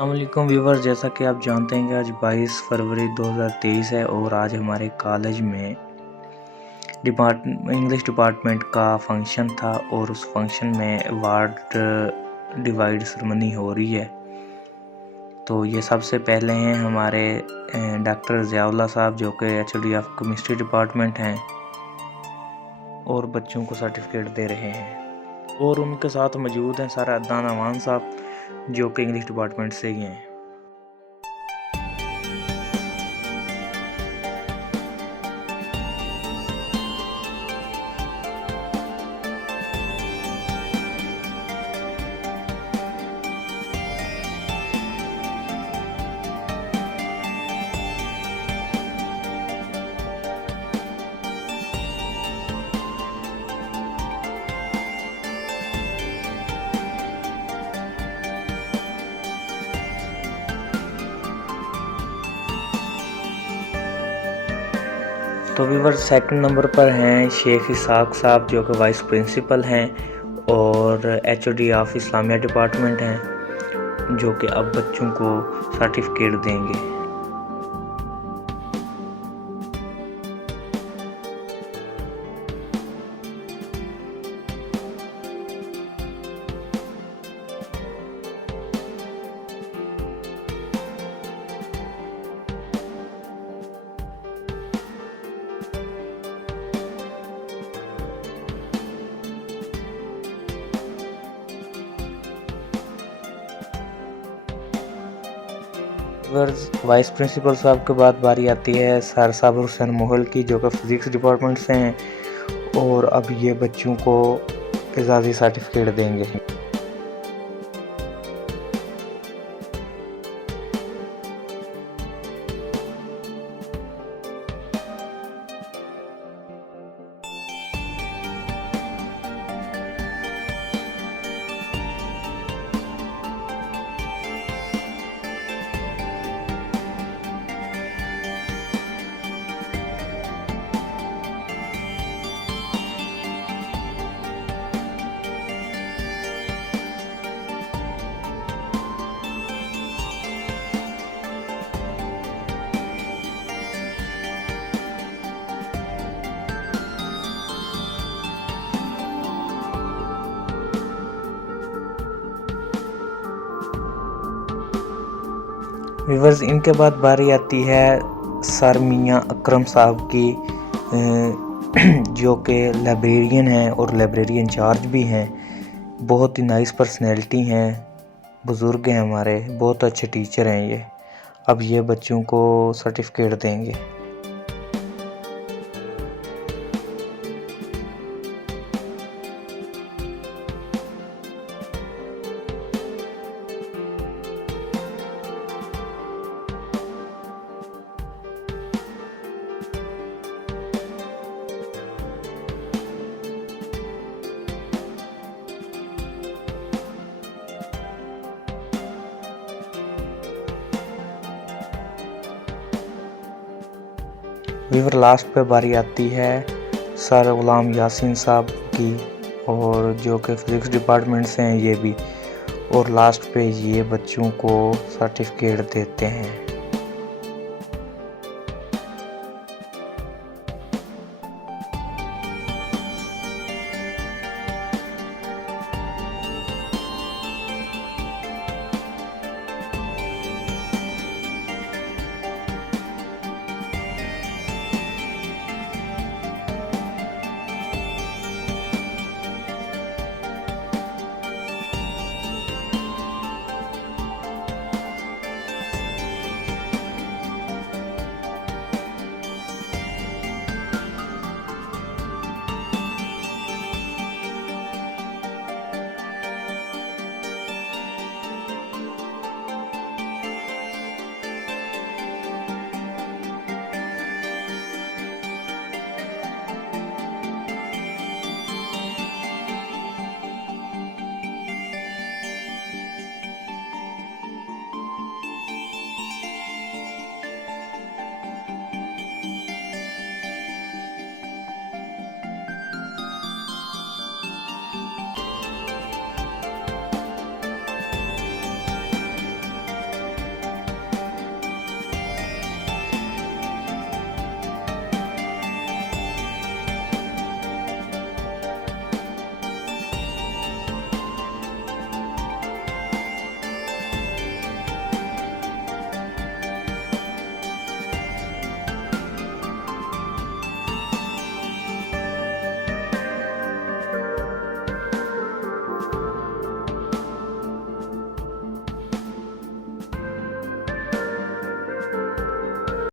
अस्सलामुअलैकुम व्यूवर्स, जैसा कि आप जानते हैं कि आज 22 फरवरी 2023 है और आज हमारे कॉलेज में इंग्लिश डिपार्टमेंट का फंक्शन था और उस फंक्शन में वार्ड डिवाइड सेरेमनी हो रही है। तो ये सबसे पहले हैं हमारे डॉक्टर ज़ियाउल्लाह साहब जो कि एचओडी ऑफ केमिस्ट्री डिपार्टमेंट हैं और बच्चों को सर्टिफिकेट दे रहे हैं। और उनके साथ मौजूद हैं सर अदनान अमान साहब जो कि इंग्लिश डिपार्टमेंट से ही हैं। तो व्यूवर सेकंड नंबर पर हैं शेख इसाक साहब जो कि वाइस प्रिंसिपल हैं और एचओडी ऑफ इस्लामिया डिपार्टमेंट हैं जो कि अब बच्चों को सर्टिफिकेट देंगे। वाइस प्रिंसिपल साहब के बाद बारी आती है सर साबिर हुसैन मोहल की जो कि फिज़िक्स डिपार्टमेंट से हैं और अब ये बच्चों को एजाज़ी सर्टिफिकेट देंगे। व्यूवर्स, इनके बाद बारी आती है सर मियां अकरम साहब की जो कि लाइब्रेरियन हैं और लाइब्रेरी इंचार्ज भी हैं। बहुत ही नाइस पर्सनैलिटी हैं, बुज़ुर्ग हैं हमारे, बहुत अच्छे टीचर हैं ये। अब ये बच्चों को सर्टिफिकेट देंगे। व्यूवर, लास्ट पे बारी आती है सर गुलाम यासीन साहब की और जो कि फिज़िक्स डिपार्टमेंट से हैं ये भी, और लास्ट पे ये बच्चों को सर्टिफिकेट देते हैं।